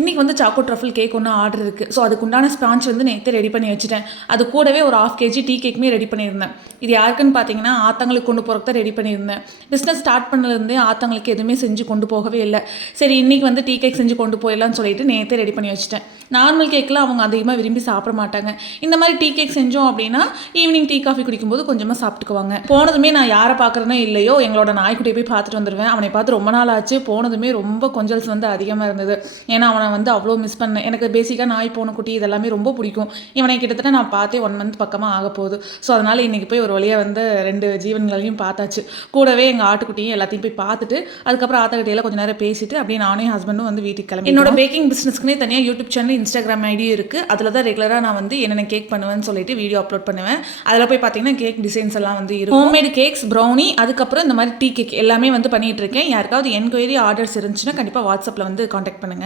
இன்றைக்கி வந்து choco truffle cake ஒன்று ஆர்டர் இருக்குது. ஸோ அதுக்குண்டான ஸ்பான்ச் வந்து நேற்று ரெடி பண்ணி வச்சுட்டேன். அது கூடவே ஒரு 1/2 kg டீ கேக்குமே ரெடி பண்ணியிருந்தேன். இது யாருக்குன்னு பார்த்தீங்கன்னா ஆத்தங்களுக்கு கொண்டு போகிறக்கு தான் ரெடி பண்ணியிருந்தேன். பிஸ்னஸ் ஸ்டார்ட் பண்ணலேருந்தே ஆத்தங்களுக்கு எதுவுமே செஞ்சு கொண்டு போகவே இல்லை. சரி இன்றைக்கி வந்து டீ கேக் செஞ்சு கொண்டு போயிடலாம்னு சொல்லிட்டு நேற்றே ரெடி பண்ணி வச்சுட்டேன். நார்மல் கேக்கில் அவங்க அதிகமாக விரும்பி சாப்பிட மாட்டாங்க. இந்த மாதிரி டீ கேக் செஞ்சோம் அப்படின்னா ஈவினிங் டீ காஃபி குடிக்கும்போது கொஞ்சமாக சாப்பிட்டுக்குவாங்க. போனதுமே நான் யாரை பார்க்குறேனோ இல்லையோ எங்களோட நாய்க்குட்டியை போய் பார்த்துட்டு வந்துடுவேன். அவனை பார்த்து ரொம்ப நாள் ஆச்சு. போனதுமே ரொம்ப கொஞ்சல்ஸ் வந்து அதிகமாக இருந்தது. ஏன்னா அவனை வந்து அவ்வளோ மிஸ் பண்ணேன். எனக்கு பேசிக்காக நாய் பூனைக்குட்டி இதெல்லாமே ரொம்ப பிடிக்கும். இவனை கிட்டத்தட்ட நான் பார்த்தே 1 month பக்கமாக ஆக போகுது. ஸோ அதனால் இன்றைக்கி போய் ஒரு வழியாக வந்து 2 ஜீவன்களையும் பார்த்தாச்சு. கூடவே எங்கள் ஆட்டுக்குட்டியும் எல்லாத்தையும் போய் பார்த்துட்டு அதுக்கப்புறம் ஆத்தக்கட்டையில் கொஞ்சம் நேரம் பேசிட்டு அப்படியே நானே ஹஸ்பண்டும் வந்து வீட்டுக்கு கிளம்பி என்னோட பேக்கிங் பிஸ்னஸ்க்குனே தனியாக யூடியூப் சேனல் இன்ஸ்டாகிராம் ஐடியும் இருக்குது. அதில் தான் ரெகுலராக நான் வந்து என்னென்ன கேக் பண்ணுவேன்னு சொல்லிட்டு வீடியோ அப்லோட் பண்ணுவேன். அதில் போய் பார்த்தீங்கன்னா கேக் டிசைன்ஸ் எல்லாம் வந்து இருக்கும். ஹோம்மேட் கேக்ஸ், ப்ரௌனி, அதுக்கப்புறம் இந்த மாதிரி டீ கேக் எல்லாமே வந்து பண்ணிகிட்டு இருக்கேன். யாருக்காவது என்கொயரி ஆர்டர்ஸ் இருந்துச்சுன்னா கண்டிப்பாக வாட்ஸ்அப்பில் வந்து காண்டாக்ட் பண்ணுங்கள்.